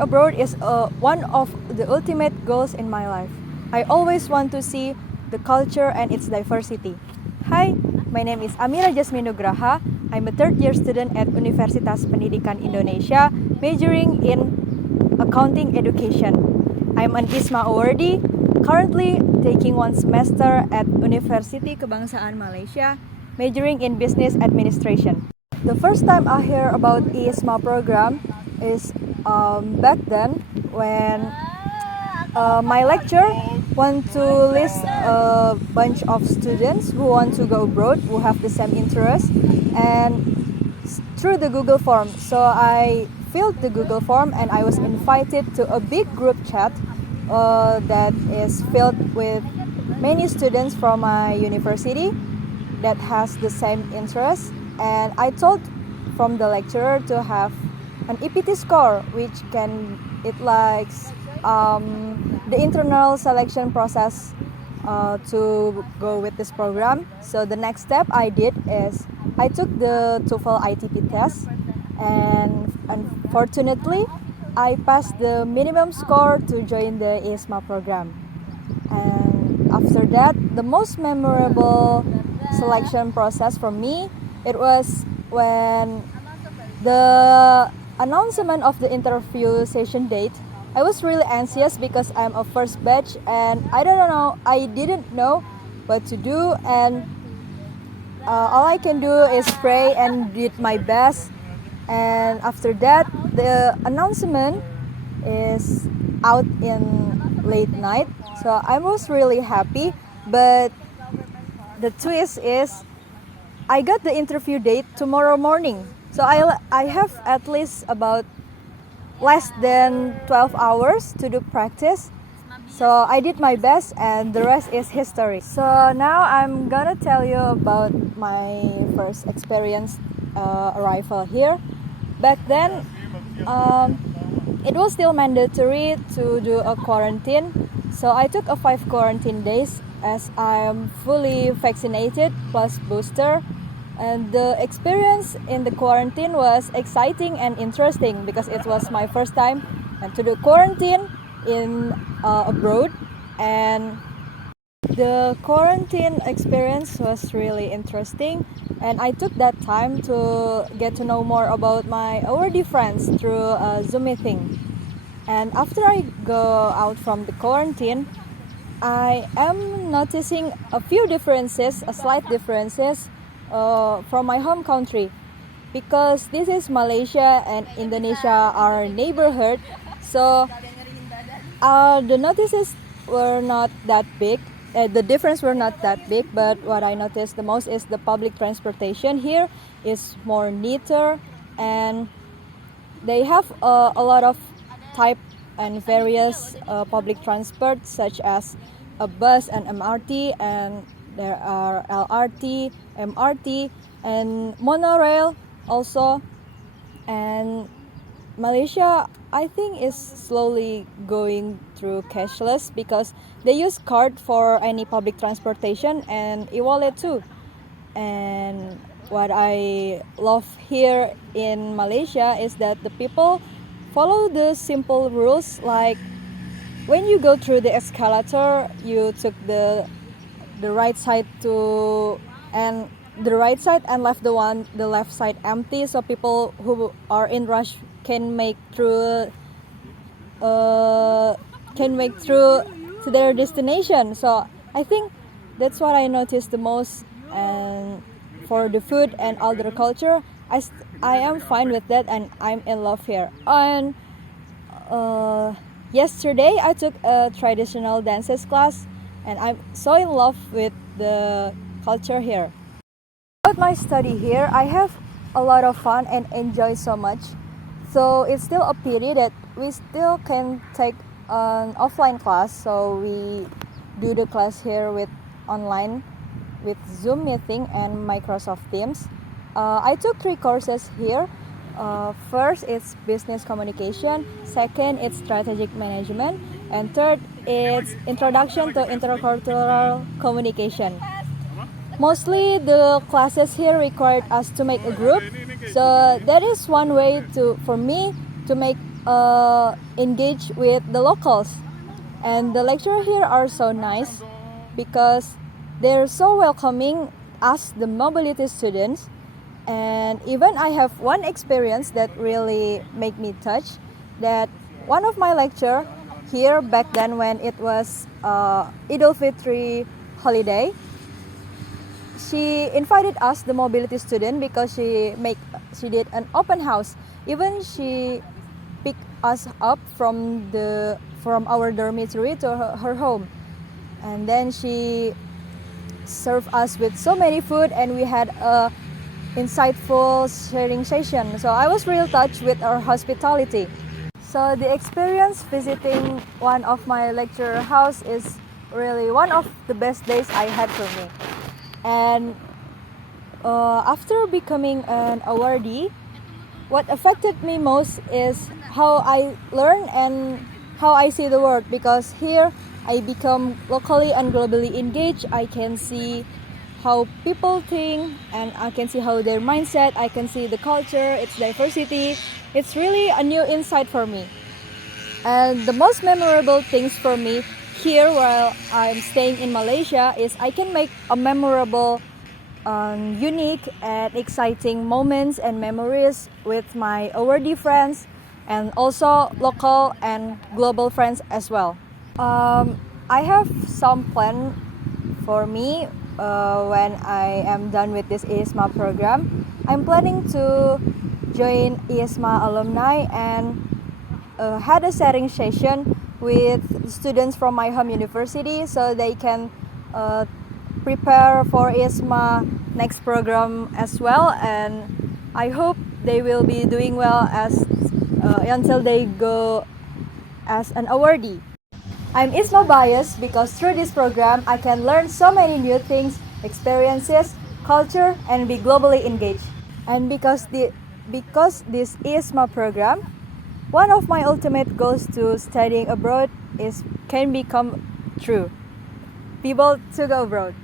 abroad is one of the ultimate goals in my life. I always want to see the culture and its diversity. Hi, my name is Amira Jasmine Nugraha. I'm a third-year student at Universiti Pendidikan Indonesia, majoring in accounting education. I'm an IISMA awardee, currently taking one semester at Universiti Kebangsaan Malaysia, majoring in business administration. The first time I hear about IISMA program is back then when my lecturer want to list a bunch of students who want to go abroad, who have the same interest, and through the Google form. So I filled the Google form and I was invited to a big group chat that is filled with many students from my university that has the same interest. And I told from the lecturer to have an EPT score, which it likes the internal selection process to go with this program. So the next step I did is I took the TOEFL ITP test, and unfortunately I passed the minimum score to join the IISMA program. And after that, the most memorable selection process for me, it was when the announcement of the interview session date. I was really anxious because I'm a first batch and I didn't know what to do, and all I can do is pray and did my best. And after that, the announcement is out in late night, so I was really happy. But the twist is I got the interview date tomorrow morning. So I have at least about less than 12 hours to do practice. So I did my best and the rest is history. So now I'm gonna tell you about my first experience arrival here. Back then, it was still mandatory to do a quarantine. So I took 5 quarantine days as I am fully vaccinated plus booster. And the experience in the quarantine was exciting and interesting because it was my first time to do quarantine in abroad. And the quarantine experience was really interesting. And I took that time to get to know more about my awardee friends through a Zoom meeting. And after I go out from the quarantine, I am noticing a few differences, slight differences from my home country, because this is Malaysia and Indonesia are neighborhood. So the notices were not that big. The difference were not that big, but what I noticed the most is the public transportation here is more neater, and they have a lot of type and various public transport such as a bus and MRT, and there are LRT, MRT, and monorail also. And Malaysia, I think, is slowly going through cashless because they use card for any public transportation and e-wallet too. And what I love here in Malaysia is that the people follow the simple rules, like when you go through the escalator, you took the right side and left the left side empty, so people who are in rush can make through to their destination. So I think that's what I noticed the most. And for the food and other culture, I am fine with that and I'm in love here. And yesterday I took a traditional dances class and I'm so in love with the culture here. About my study here, I have a lot of fun and enjoy so much. So it's still a pity that we still can take an offline class. So we do the class here with online, with Zoom meeting and Microsoft Teams. I took 3 courses here. First, it's business communication. Second, it's strategic management. And third, it's introduction to intercultural communication. Mostly the classes here required us to make a group. So that is one way for me to make engage with the locals. And the lecturers here are so nice because they're so welcoming us, the mobility students. And even I have one experience that really made me touch, that one of my lecturer here back then when it was Idul Fitri holiday, she invited us, the mobility student, because she did an open house. Even she picked us up from our dormitory to her home, and then she served us with so many food, and we had a insightful sharing session. So I was real touched with our hospitality. So the experience visiting one of my lecturer house is really one of the best days I had for me. And after becoming an awardee, what affected me most is how I learn and how I see the world, because here I become locally and globally engaged. I can see how people think, and I can see how their mindset, I can see the culture, its diversity. It's really a new insight for me. And the most memorable things for me here while I'm staying in Malaysia is I can make a memorable, unique and exciting moments and memories with my awardee friends and also local and global friends as well. I have some plan for me when I am done with this IISMA program. I'm planning to join IISMA alumni and had a sharing session with students from my home university so they can prepare for IISMA next program as well, and I hope they will be doing well as until they go as an awardee. I'm IISMA biased because through this program I can learn so many new things, experiences, culture, and be globally engaged. And because this IISMA program, one of my ultimate goals to studying abroad can become true. People to go abroad.